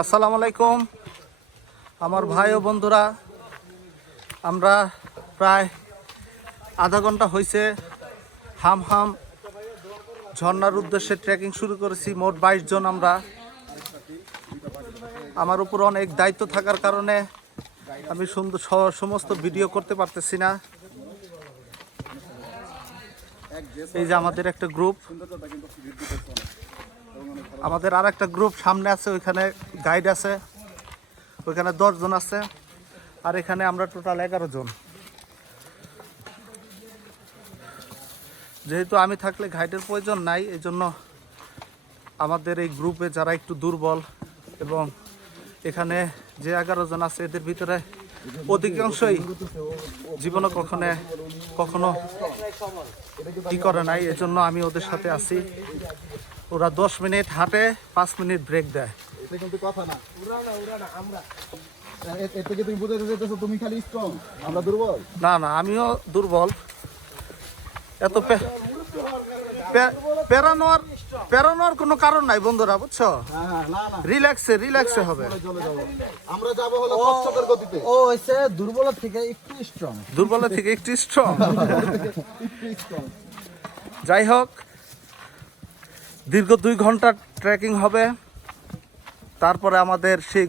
আসসালামু আলাইকুম আমার ভাই ও বন্ধুরা, আমরা প্রায় আধা ঘন্টা হয়েছে হাম হাম ঝর্ণার উদ্দেশ্যে ট্রেকিং শুরু করেছি। মোট 22 জন আমরা। আমার উপর অনেক দায়িত্ব থাকার কারণে আমি সমস্ত ভিডিও করতে পারতেছি না। এই যে আমাদের একটা গ্রুপ, আমাদের আর একটা গ্রুপ সামনে আছে, ওইখানে গাইড আছে, ওইখানে 10 জন আছে, আর এখানে আমরা টোটাল 11 জন। যেহেতু আমি থাকলে গাইডের প্রয়োজন নাই, এই জন্য আমাদের এই গ্রুপে যারা একটু দুর্বল এবং এখানে যে 11 জন আছে এদের ভিতরে অধিকাংশই জীবনে কখনো কি করে নাই, এজন্য আমি ওদের সাথে আছি। ওরা 10 মিনিট হাঁটে, 5 মিনিট ব্রেক দেয়। এটা কিন্তু কথা না। এর থেকে তুমি বুঝাতে চাইতেছো তুমি খালি স্ট্রং, আমরা দুর্বল? না না, আমিও দুর্বল। এত পেরানোর কোনো কারণ নাই বন্ধুরা, বুঝছো? রিল্যাক্সে হবে। আমরা যাব হলো কচ্ছপের গতিতে। ও হইছে দুর্বলের থেকে একটু স্ট্রং। যাই হোক, দীর্ঘ 2 ঘন্টা ট্রেকিং হবে। তারপরে আমাদের সেই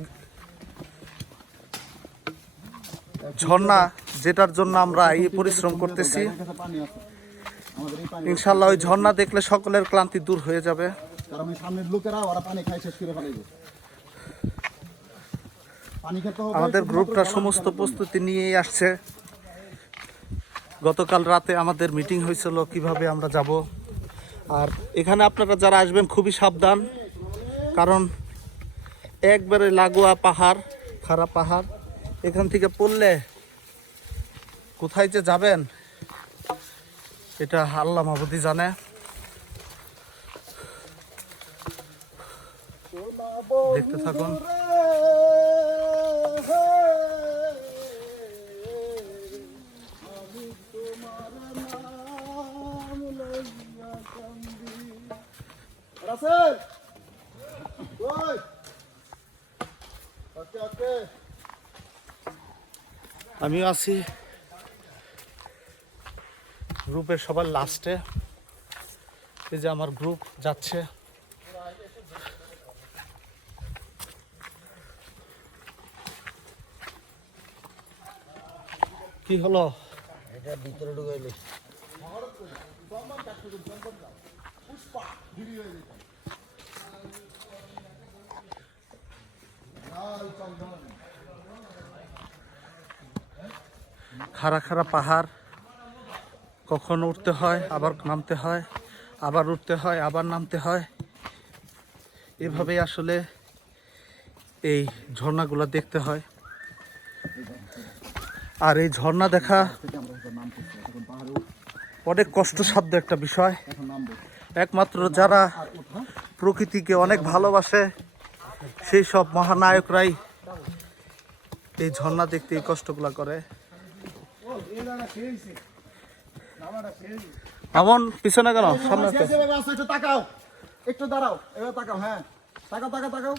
ঝর্ণা, যেটার জন্য আমরা এই পরিশ্রম করতেছি, ইনশাল্লাহ ওই ঝর্ণা দেখলে সকলের ক্লান্তি দূর হয়ে যাবে। কারণ সামনের লোকেরা ওরা পানি খাই শেষ করে ফেলাইবে। আমাদের গ্রুপটা সমস্ত প্রস্তুতি নিয়েই আসছে। গতকাল রাতে আমাদের মিটিং হয়েছিল কিভাবে আমরা যাব। আর এখানে আপনারা যারা আসবেন খুবই সাবধান, কারণ একবারে লাগোয়া পাহাড়, খারাপ পাহাড়। এখান থেকে পড়লে কোথায় যে যাবেন এটা আল্লাহ মাহবুদই জানে। দেখতে থাকুন। আমিও আছি গ্রুপের সবার লাস্টে। এই যে আমার গ্রুপ যাচ্ছে। কি হলো? এটা ভিতরে ঢুকাইলে খাড়া খাড়া পাহাড়, কখনো উঠতে হয় আবার নামতে হয়, আবার উঠতে হয় আবার নামতে হয়। এভাবেই আসলে এই ঝর্ণাগুলো দেখতে হয়। আর এই ঝর্ণা দেখা অনেক কষ্টসাধ্য একটা বিষয়। একমাত্র যারা প্রকৃতিকে অনেক ভালোবাসে সেই সব মহানায়করাই এই ঝর্ণা দেখতে এই কষ্টগুলা করে। এমন পিছনে কেন? সামনে একটু তাকাও, একটু দাঁড়াও, এবার তাকাও। হ্যাঁ, তাকাও।